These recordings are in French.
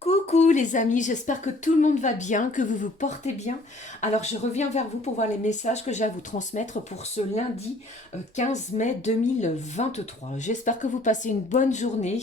Coucou les amis, j'espère que tout le monde va bien, que vous vous portez bien. Alors je reviens vers vous pour voir les messages que j'ai à vous transmettre pour ce lundi 15 mai 2023. J'espère que vous passez une bonne journée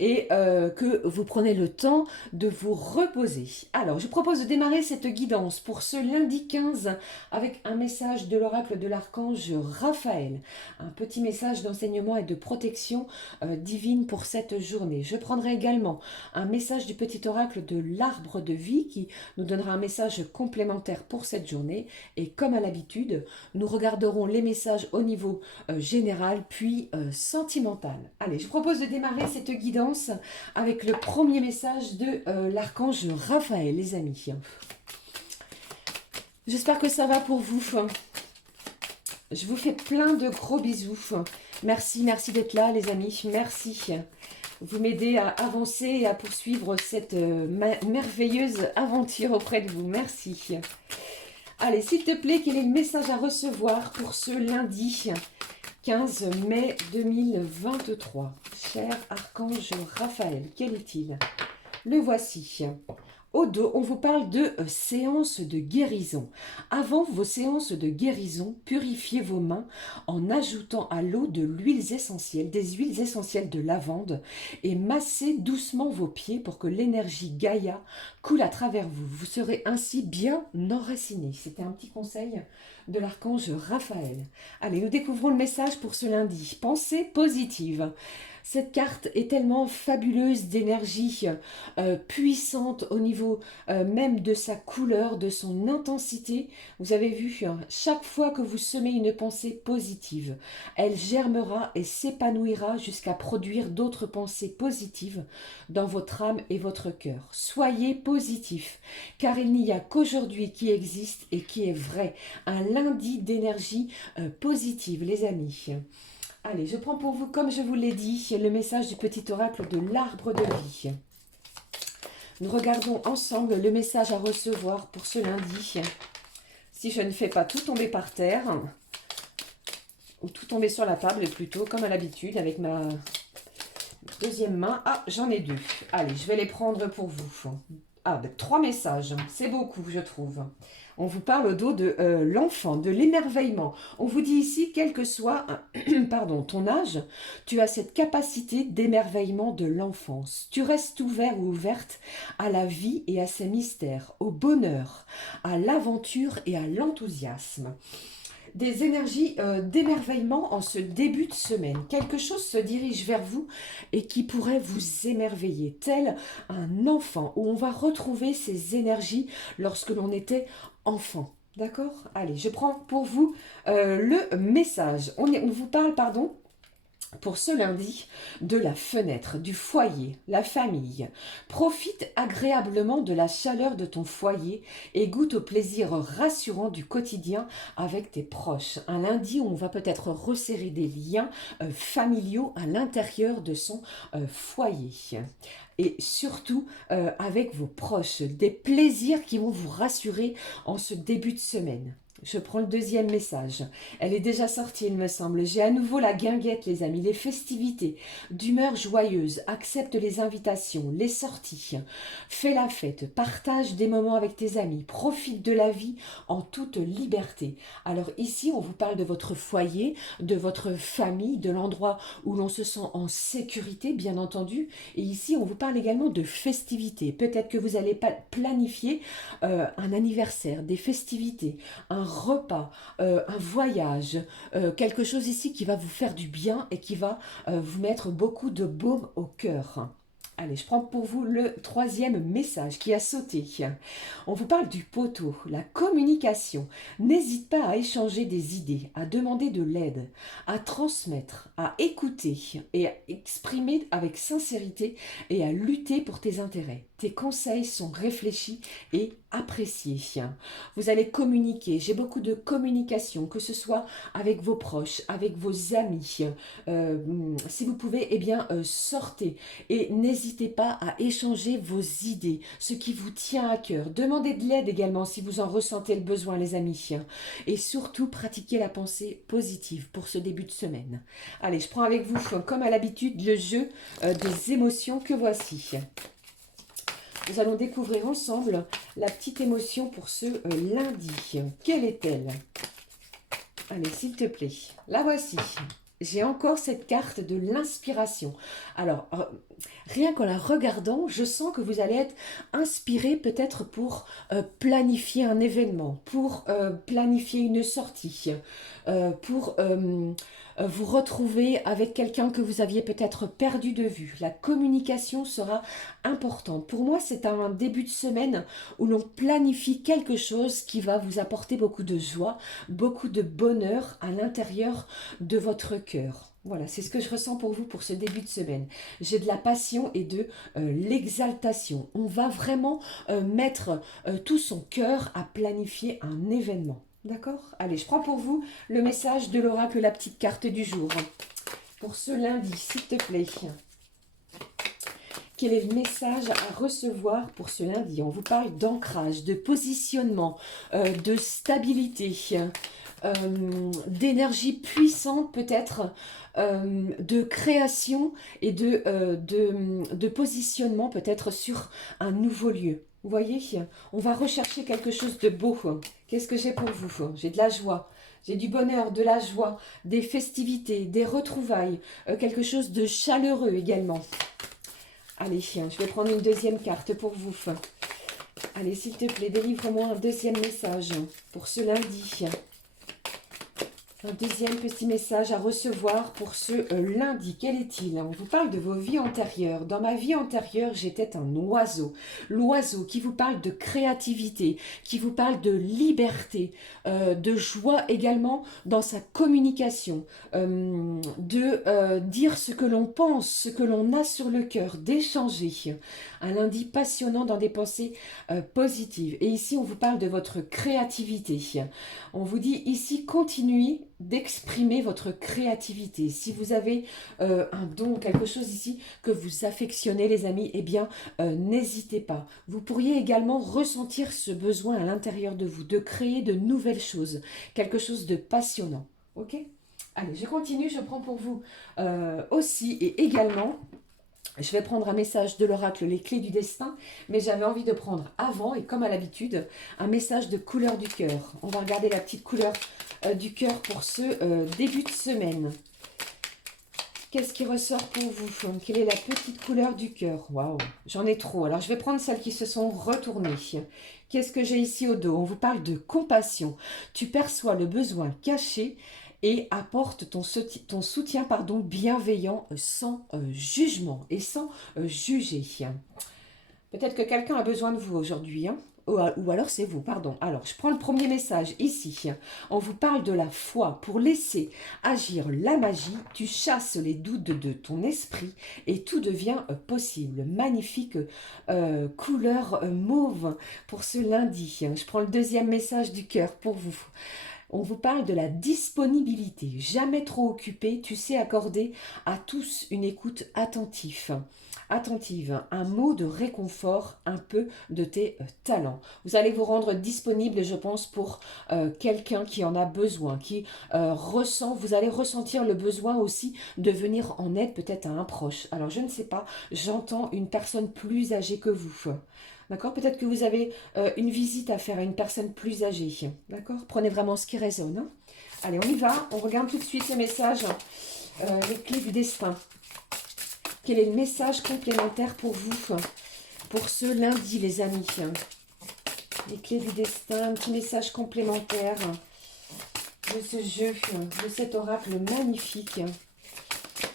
et que vous prenez le temps de vous reposer. Alors je propose de démarrer cette guidance pour ce lundi 15 avec un message de l'oracle de l'archange Raphaël. Un petit message d'enseignement et de protection divine pour cette journée. Je prendrai également un message du petit oracle de l'arbre de vie qui nous donnera un message complémentaire pour cette journée. Et comme à l'habitude, nous regarderons les messages au niveau général puis sentimental. Allez, je vous propose de démarrer cette guidance avec le premier message de l'archange Raphaël, les amis. J'espère que ça va pour vous. Je vous fais plein de gros bisous. Merci d'être là, les amis. Merci. Vous m'aidez à avancer et à poursuivre cette merveilleuse aventure auprès de vous. Merci. Allez, s'il te plaît, quel est le message à recevoir pour ce lundi 15 mai 2023? Cher archange Raphaël, quel est-il? Le voici. Au dos, on vous parle de séances de guérison. Avant vos séances de guérison, purifiez vos mains en ajoutant à l'eau de l'huile essentielle, des huiles essentielles de lavande et massez doucement vos pieds pour que l'énergie Gaïa coule à travers vous. Vous serez ainsi bien enraciné. C'était un petit conseil de l'archange Raphaël. Allez, nous découvrons le message pour ce lundi. Pensée positive. Cette carte est tellement fabuleuse d'énergie, puissante au niveau même de sa couleur, de son intensité. Vous avez vu, chaque fois que vous semez une pensée positive, elle germera et s'épanouira jusqu'à produire d'autres pensées positives dans votre âme et votre cœur. Soyez positif, car il n'y a qu'aujourd'hui qui existe et qui est vrai. Un lundi d'énergie positive, les amis. Allez, je prends pour vous, comme je vous l'ai dit, le message du petit oracle de l'arbre de vie. Nous regardons ensemble le message à recevoir pour ce lundi. Si je ne fais pas tout tomber par terre, ou tout tomber sur la table plutôt, comme à l'habitude, avec ma deuxième main. Ah, j'en ai deux. Allez, je vais les prendre pour vous. Ah, ben, 3 messages, c'est beaucoup, je trouve. On vous parle au dos de l'enfant, de l'émerveillement. On vous dit ici, quel que soit pardon, ton âge, tu as cette capacité d'émerveillement de l'enfance. Tu restes ouvert ou ouverte à la vie et à ses mystères, au bonheur, à l'aventure et à l'enthousiasme. Des énergies d'émerveillement en ce début de semaine. Quelque chose se dirige vers vous et qui pourrait vous émerveiller, tel un enfant, où on va retrouver ces énergies lorsque l'on était enfant. D'accord? Allez, je prends pour vous le message. On vous parle, pardon, pour ce lundi, de la fenêtre, du foyer, la famille. Profite agréablement de la chaleur de ton foyer et goûte au plaisir rassurant du quotidien avec tes proches. Un lundi où on va peut-être resserrer des liens familiaux à l'intérieur de son foyer. Et surtout avec vos proches, des plaisirs qui vont vous rassurer en ce début de semaine. Je prends le deuxième message. Elle est déjà sortie, il me semble. J'ai à nouveau la guinguette, les amis, les festivités, d'humeur joyeuse. Accepte les invitations, les sorties. Fais la fête, partage des moments avec tes amis, profite de la vie en toute liberté. Alors ici, on vous parle de votre foyer, de votre famille, de l'endroit où l'on se sent en sécurité, bien entendu. Et ici, on vous parle également de festivités. Peut-être que vous allez planifier un anniversaire, des festivités, un repas, un voyage, quelque chose ici qui va vous faire du bien et qui va vous mettre beaucoup de baume au cœur. Allez, je prends pour vous le troisième message qui a sauté. On vous parle du poteau, la communication. N'hésite pas à échanger des idées, à demander de l'aide, à transmettre, à écouter et à exprimer avec sincérité et à lutter pour tes intérêts. Tes conseils sont réfléchis et appréciés. Vous allez communiquer. J'ai beaucoup de communication, que ce soit avec vos proches, avec vos amis. Si vous pouvez, eh bien, sortez et n'hésitez pas à échanger vos idées, ce qui vous tient à cœur. Demandez de l'aide également si vous en ressentez le besoin, les amis. Et surtout, pratiquez la pensée positive pour ce début de semaine. Allez, je prends avec vous, comme à l'habitude, le jeu des émotions que voici. Nous allons découvrir ensemble la petite émotion pour ce lundi. Quelle est-elle? Allez, s'il te plaît. La voici. J'ai encore cette carte de l'inspiration. Alors, rien qu'en la regardant, je sens que vous allez être inspiré peut-être pour planifier un événement, pour planifier une sortie, pour vous retrouver avec quelqu'un que vous aviez peut-être perdu de vue. La communication sera importante. Pour moi, c'est un début de semaine où l'on planifie quelque chose qui va vous apporter beaucoup de joie, beaucoup de bonheur à l'intérieur de votre cœur. Voilà, c'est ce que je ressens pour vous pour ce début de semaine. J'ai de la passion et de l'exaltation. On va vraiment mettre tout son cœur à planifier un événement. D'accord? Allez, je prends pour vous le message de l'oracle, la petite carte du jour. Pour ce lundi, s'il te plaît. Quel est le message à recevoir pour ce lundi? On vous parle d'ancrage, de positionnement, de stabilité, d'énergie puissante peut-être, de création et de positionnement peut-être sur un nouveau lieu. Vous voyez, on va rechercher quelque chose de beau. Qu'est-ce que j'ai pour vous? J'ai de la joie, j'ai du bonheur, de la joie, des festivités, des retrouvailles, quelque chose de chaleureux également. Allez, je vais prendre une deuxième carte pour vous. Allez, s'il te plaît, délivre-moi un deuxième message pour ce lundi. Un deuxième petit message à recevoir pour ce lundi. Quel est-il? On vous parle de vos vies antérieures. Dans ma vie antérieure, j'étais un oiseau. L'oiseau qui vous parle de créativité, qui vous parle de liberté, de joie également dans sa communication, de dire ce que l'on pense, ce que l'on a sur le cœur, d'échanger. Un lundi passionnant dans des pensées positives. Et ici, on vous parle de votre créativité. On vous dit ici, continuez d'exprimer votre créativité. Si vous avez un don, quelque chose ici que vous affectionnez les amis, eh bien n'hésitez pas. Vous pourriez également ressentir ce besoin à l'intérieur de vous, de créer de nouvelles choses, quelque chose de passionnant. Ok? Allez, je continue, je prends pour vous aussi et également... Je vais prendre un message de l'oracle, les clés du destin, mais j'avais envie de prendre avant, et comme à l'habitude, un message de couleur du cœur. On va regarder la petite couleur du cœur pour ce début de semaine. Qu'est-ce qui ressort pour vous? Quelle est la petite couleur du cœur? Waouh, j'en ai trop. Alors, je vais prendre celles qui se sont retournées. Qu'est-ce que j'ai ici au dos? On vous parle de compassion. Tu perçois le besoin caché et apporte ton soutien bienveillant sans jugement et sans juger. Peut-être que quelqu'un a besoin de vous aujourd'hui, hein? Ou alors c'est vous, pardon. Alors, je prends le premier message ici. On vous parle de la foi. Pour laisser agir la magie, tu chasses les doutes de ton esprit et tout devient possible. Magnifique couleur mauve pour ce lundi. Je prends le deuxième message du cœur pour vous. On vous parle de la disponibilité. Jamais trop occupé, tu sais accorder à tous une écoute attentive, un mot de réconfort, un peu de tes talents. Vous allez vous rendre disponible, je pense, pour quelqu'un qui en a besoin, qui ressent, vous allez ressentir le besoin aussi de venir en aide peut-être à un proche. Alors, je ne sais pas, j'entends une personne plus âgée que vous. D'accord? Peut-être que vous avez une visite à faire à une personne plus âgée. D'accord? Prenez vraiment ce qui résonne. Hein? Allez, on y va. On regarde tout de suite le message, les clés du destin. Quel est le message complémentaire pour vous, pour ce lundi, les amis? Les clés du destin, un petit message complémentaire de ce jeu, de cet oracle magnifique.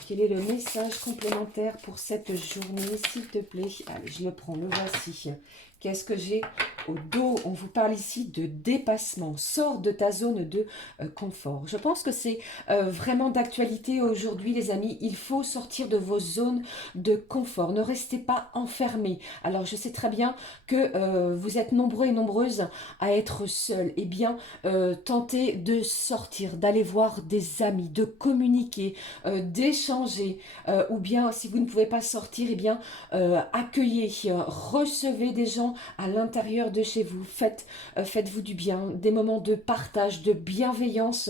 Quel est le message complémentaire pour cette journée, s'il te plaît? Allez, je le prends, le voici. Qu'est-ce que j'ai au dos? On vous parle ici de dépassement. Sors de ta zone de confort. Je pense que c'est vraiment d'actualité aujourd'hui, les amis. Il faut sortir de vos zones de confort. Ne restez pas enfermés. Alors, je sais très bien que vous êtes nombreux et nombreuses à être seuls. Eh bien, tentez de sortir, d'aller voir des amis, de communiquer, d'échanger. Ou bien, si vous ne pouvez pas sortir, eh bien, accueillez, recevez des gens à l'intérieur de chez vous. Faites-vous du bien, des moments de partage, de bienveillance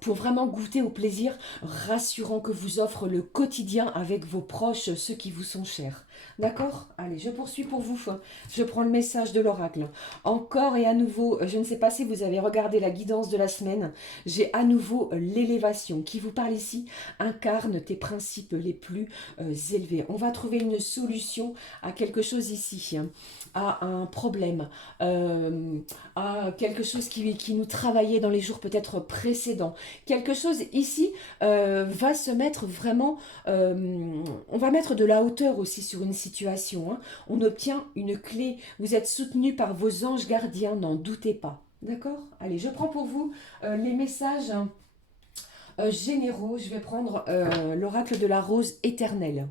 pour vraiment goûter au plaisir rassurant que vous offre le quotidien avec vos proches, ceux qui vous sont chers. D'accord? Allez, je poursuis pour vous. Je prends le message de l'oracle. Encore et à nouveau, je ne sais pas si vous avez regardé la guidance de la semaine, j'ai à nouveau l'élévation qui vous parle ici. Incarne tes principes les plus élevés. On va trouver une solution à quelque chose ici, hein, à un problème, à quelque chose qui nous travaillait dans les jours peut-être précédents. Quelque chose ici va se mettre vraiment, on va mettre de la hauteur aussi sur une situation, hein. On obtient une clé, vous êtes soutenu par vos anges gardiens, n'en doutez pas. D'accord? Allez, je prends pour vous les messages généraux. Je vais prendre l'oracle de la rose éternelle.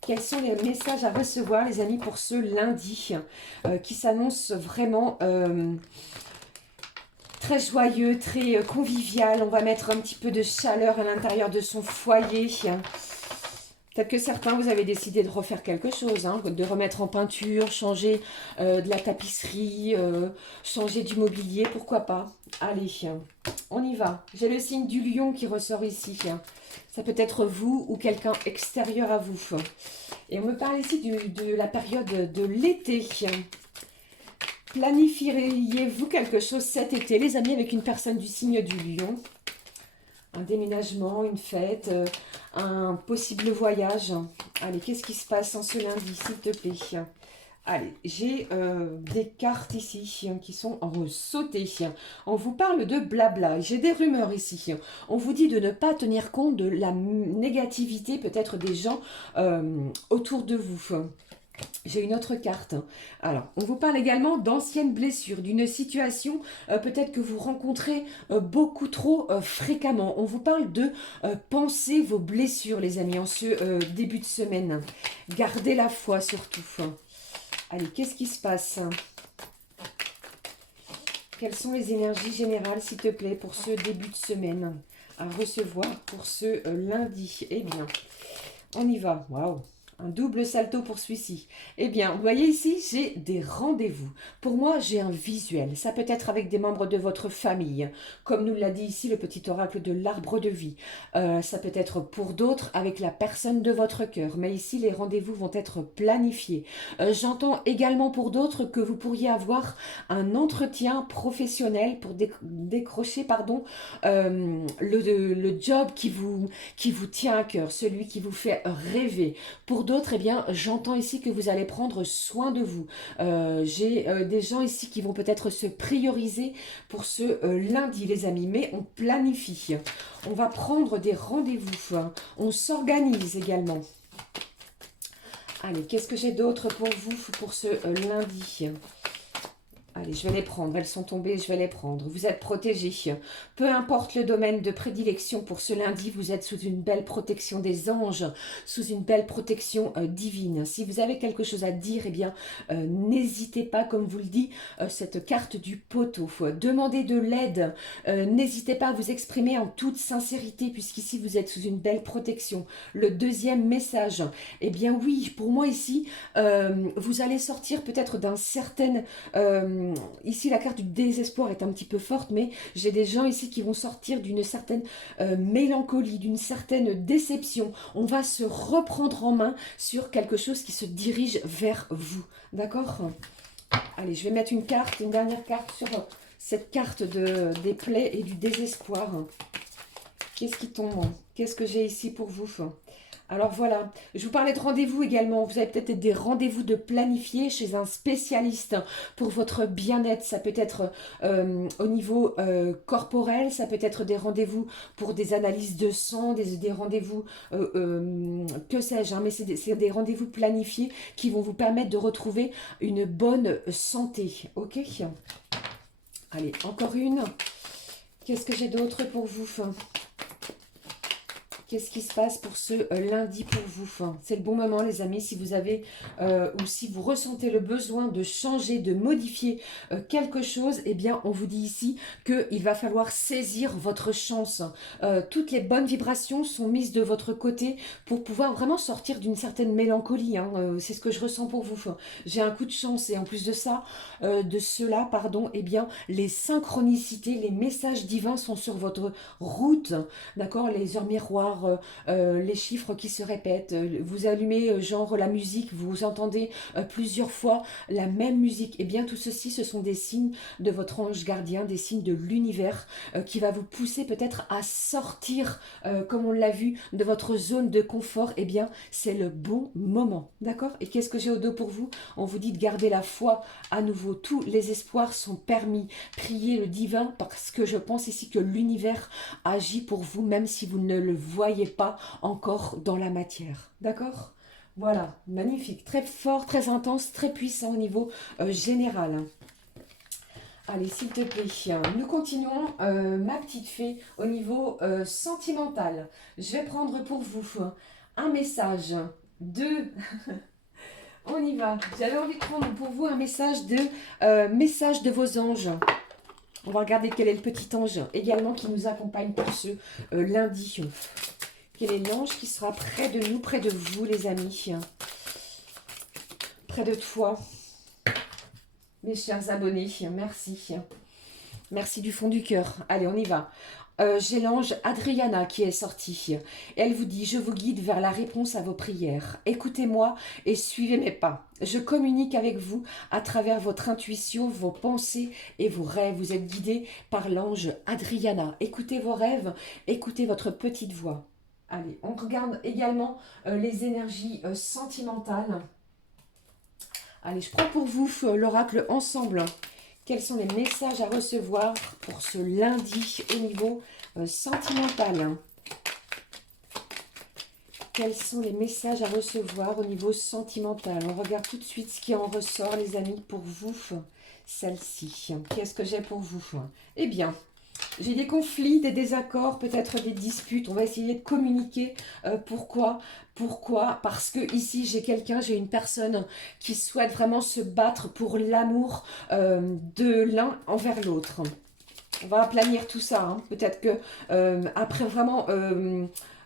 Quels sont les messages à recevoir, les amis, pour ce lundi qui s'annonce vraiment très joyeux, très convivial. On va mettre un petit peu de chaleur à l'intérieur de son foyer. Peut-être que certains, vous avez décidé de refaire quelque chose, hein, de remettre en peinture, changer de la tapisserie, changer du mobilier, pourquoi pas. Allez, on y va. J'ai le signe du lion qui ressort ici. Ça peut être vous ou quelqu'un extérieur à vous. Et on me parle ici de la période de l'été. Planifieriez-vous quelque chose cet été, les amis, avec une personne du signe du lion? Un déménagement, une fête, un possible voyage. Allez, qu'est-ce qui se passe en ce lundi, s'il te plaît? Allez, j'ai des cartes ici qui sont sautées. On vous parle de blabla. J'ai des rumeurs ici. On vous dit de ne pas tenir compte de la négativité peut-être des gens autour de vous. J'ai une autre carte. Alors, on vous parle également d'anciennes blessures, d'une situation peut-être que vous rencontrez beaucoup trop fréquemment. On vous parle de penser vos blessures, les amis, en ce début de semaine. Gardez la foi surtout. Allez, qu'est-ce qui se passe? Quelles sont les énergies générales, s'il te plaît, pour ce début de semaine à recevoir pour ce lundi? Eh bien, on y va. Waouh! Un double salto pour celui-ci. Eh bien, vous voyez ici, j'ai des rendez-vous. Pour moi, j'ai un visuel. Ça peut être avec des membres de votre famille, comme nous l'a dit ici le petit oracle de l'arbre de vie. Ça peut être pour d'autres avec la personne de votre cœur. Mais ici, les rendez-vous vont être planifiés. J'entends également pour d'autres que vous pourriez avoir un entretien professionnel pour décrocher le job qui vous tient à cœur, celui qui vous fait rêver. Pour d'autres, eh bien, j'entends ici que vous allez prendre soin de vous. J'ai des gens ici qui vont peut-être se prioriser pour ce lundi, les amis, mais on planifie. On va prendre des rendez-vous. On s'organise également. Allez, qu'est-ce que j'ai d'autre pour vous pour ce lundi ? Allez, je vais les prendre. Elles sont tombées, je vais les prendre. Vous êtes protégés. Peu importe le domaine de prédilection pour ce lundi, vous êtes sous une belle protection des anges, sous une belle protection divine. Si vous avez quelque chose à dire, eh bien, n'hésitez pas, comme vous le dit, cette carte du poteau. Demandez de l'aide. N'hésitez pas à vous exprimer en toute sincérité, puisqu'ici, vous êtes sous une belle protection. Le deuxième message, eh bien oui, pour moi ici, vous allez sortir peut-être d'un certain... ici, la carte du désespoir est un petit peu forte, mais j'ai des gens ici qui vont sortir d'une certaine mélancolie, d'une certaine déception. On va se reprendre en main sur quelque chose qui se dirige vers vous. D'accord? Allez, je vais mettre une dernière carte sur cette carte des plaies et du désespoir. Qu'est-ce qui tombe? Qu'est-ce que j'ai ici pour vous? Alors voilà, je vous parlais de rendez-vous également. Vous avez peut-être des rendez-vous de planifier chez un spécialiste pour votre bien-être. Ça peut être au niveau corporel, ça peut être des rendez-vous pour des analyses de sang, des rendez-vous, que sais-je, hein, mais c'est des rendez-vous planifiés qui vont vous permettre de retrouver une bonne santé. Ok? Allez, encore une. Qu'est-ce que j'ai d'autre pour vous ? Qu'est-ce qui se passe pour ce lundi pour vous? C'est le bon moment, les amis, si vous avez ou si vous ressentez le besoin de changer, de modifier quelque chose, eh bien, on vous dit ici qu'il va falloir saisir votre chance. Toutes les bonnes vibrations sont mises de votre côté pour pouvoir vraiment sortir d'une certaine mélancolie. Hein. C'est ce que je ressens pour vous. J'ai un coup de chance et en plus de ça, eh bien, les synchronicités, les messages divins sont sur votre route. D'accord? Les heures miroirs, voir les chiffres qui se répètent. Vous allumez genre la musique, vous entendez plusieurs fois la même musique. Et bien tout ceci, ce sont des signes de votre ange gardien, des signes de l'univers qui va vous pousser peut-être à sortir, comme on l'a vu, de votre zone de confort. Eh bien, c'est le bon moment. D'accord? Et qu'est-ce que j'ai au dos pour vous? On vous dit de garder la foi à nouveau. Tous les espoirs sont permis. Priez le divin parce que je pense ici que l'univers agit pour vous, même si vous ne le voyez pas encore dans la matière. D'accord? Voilà, magnifique, très fort, très intense, très puissant au niveau général. Allez, s'il te plaît, nous continuons, ma petite fée, au niveau sentimental. Je vais prendre pour vous un message de... On y va. J'avais envie de prendre pour vous un message de vos anges. On va regarder quel est le petit ange également qui nous accompagne pour ce lundi. Quel est l'ange qui sera près de nous, près de vous les amis? Près de toi, mes chers abonnés. Merci. Merci du fond du cœur. Allez, on y va. J'ai l'ange Adriana qui est sortie. Elle vous dit, je vous guide vers la réponse à vos prières. Écoutez-moi et suivez mes pas. Je communique avec vous à travers votre intuition, vos pensées et vos rêves. Vous êtes guidé par l'ange Adriana. Écoutez vos rêves, écoutez votre petite voix. Allez, on regarde également les énergies sentimentales. Allez, je prends pour vous l'oracle ensemble. Quels sont les messages à recevoir pour ce lundi au niveau sentimental? Quels sont les messages à recevoir au niveau sentimental? On regarde tout de suite ce qui en ressort, les amis, pour vous, celle-ci. Qu'est-ce que j'ai pour vous? Eh bien, j'ai des conflits, des désaccords, peut-être des disputes. On va essayer de communiquer. Pourquoi? Parce que ici, j'ai une personne qui souhaite vraiment se battre pour l'amour de l'un envers l'autre. On va aplanir tout ça. Hein. Peut-être que après vraiment...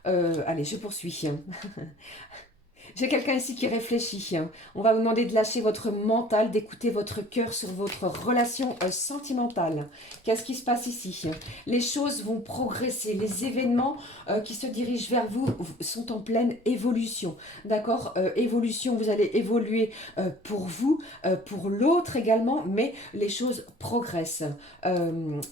allez, je poursuis. J'ai quelqu'un ici qui réfléchit. On va vous demander de lâcher votre mental, d'écouter votre cœur sur votre relation sentimentale. Qu'est-ce qui se passe ici? Les choses vont progresser. Les événements qui se dirigent vers vous sont en pleine évolution. D'accord? Évolution, vous allez évoluer pour vous, pour l'autre également, mais les choses progressent.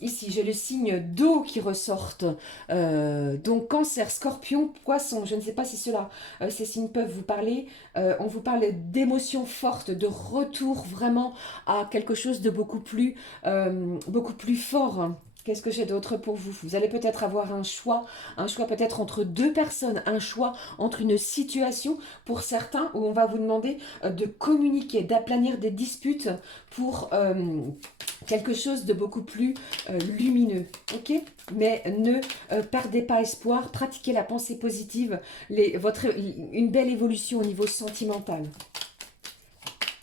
Ici, j'ai le signe d'eau qui ressortent. Donc, Cancer, Scorpion, Poisson. Je ne sais pas si ces signes peuvent vous parler. On vous parle d'émotions fortes, de retour vraiment à quelque chose de beaucoup plus fort. Qu'est-ce que j'ai d'autre pour vous? Vous allez peut-être avoir un choix peut-être entre deux personnes, un choix entre une situation pour certains où on va vous demander de communiquer, d'aplanir des disputes pour quelque chose de beaucoup plus lumineux. Ok? Mais ne perdez pas espoir, pratiquez la pensée positive, une belle évolution au niveau sentimental.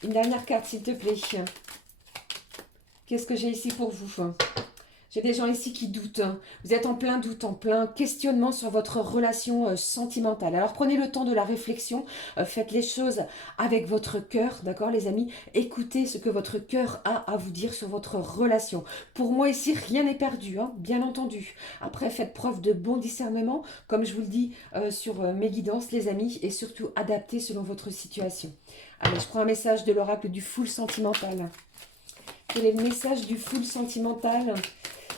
Une dernière carte, s'il te plaît. Qu'est-ce que j'ai ici pour vous? J'ai des gens ici qui doutent. Vous êtes en plein doute, en plein questionnement sur votre relation sentimentale. Alors prenez le temps de la réflexion. Faites les choses avec votre cœur, d'accord les amis? Écoutez ce que votre cœur a à vous dire sur votre relation. Pour moi ici, rien n'est perdu, hein, bien entendu. Après, faites preuve de bon discernement, comme je vous le dis sur mes guidances les amis, et surtout adaptez selon votre situation. Allez, je prends un message de l'oracle du full sentimental. Quel est le message du full sentimental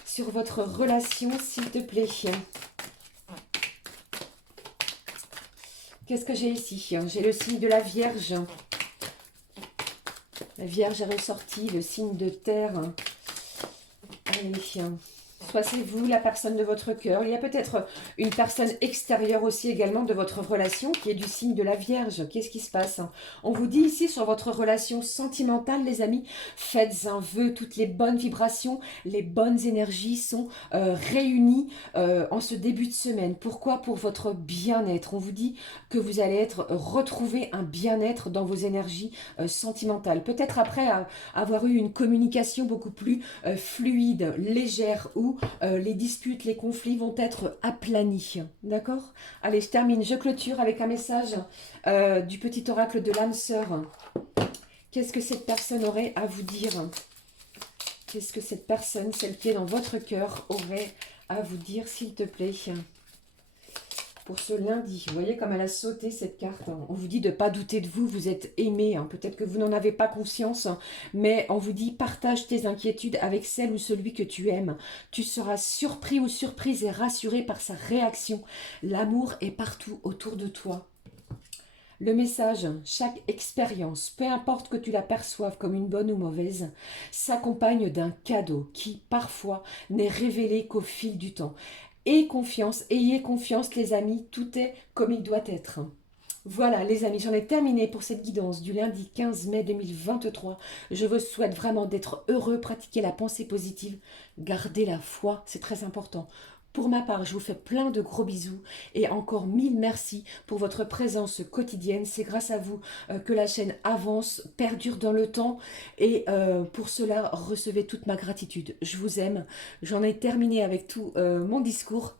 sur votre relation, s'il te plaît? Qu'est-ce que j'ai ici? J'ai le signe de la Vierge. La Vierge est ressortie, le signe de terre. Allez, soit c'est vous, la personne de votre cœur. Il y a peut-être une personne extérieure aussi également de votre relation qui est du signe de la Vierge. Qu'est-ce qui se passe? On vous dit ici sur votre relation sentimentale, les amis, faites un vœu. Toutes les bonnes vibrations, les bonnes énergies sont réunies en ce début de semaine. Pourquoi? Pour votre bien-être. On vous dit que vous allez retrouver un bien-être dans vos énergies sentimentales. Peut-être après avoir eu une communication beaucoup plus fluide, légère, où les disputes, les conflits vont être aplanis. D'accord? Allez, je termine. Je clôture avec un message du petit oracle de l'âme sœur. Qu'est-ce que cette personne aurait à vous dire? Qu'est-ce que cette personne, celle qui est dans votre cœur, aurait à vous dire, s'il te plaît? pour ce lundi. Vous voyez comme elle a sauté cette carte. On vous dit de ne pas douter de vous, vous êtes aimé. Hein. Peut-être que vous n'en avez pas conscience, hein, mais on vous dit partage tes inquiétudes avec celle ou celui que tu aimes. Tu seras surpris ou surprise et rassuré par sa réaction. L'amour est partout autour de toi. Le message, chaque expérience, peu importe que tu la perçoives comme une bonne ou mauvaise, s'accompagne d'un cadeau qui, parfois, n'est révélé qu'au fil du temps. Ayez confiance les amis, tout est comme il doit être. Voilà les amis, j'en ai terminé pour cette guidance du lundi 15 mai 2023. Je vous souhaite vraiment d'être heureux, pratiquer la pensée positive, garder la foi, c'est très important. Pour ma part, je vous fais plein de gros bisous et encore mille merci pour votre présence quotidienne. C'est grâce à vous que la chaîne avance, perdure dans le temps et pour cela, recevez toute ma gratitude. Je vous aime. J'en ai terminé avec tout mon discours.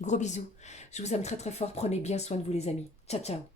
Gros bisous. Je vous aime très très fort. Prenez bien soin de vous les amis. Ciao ciao.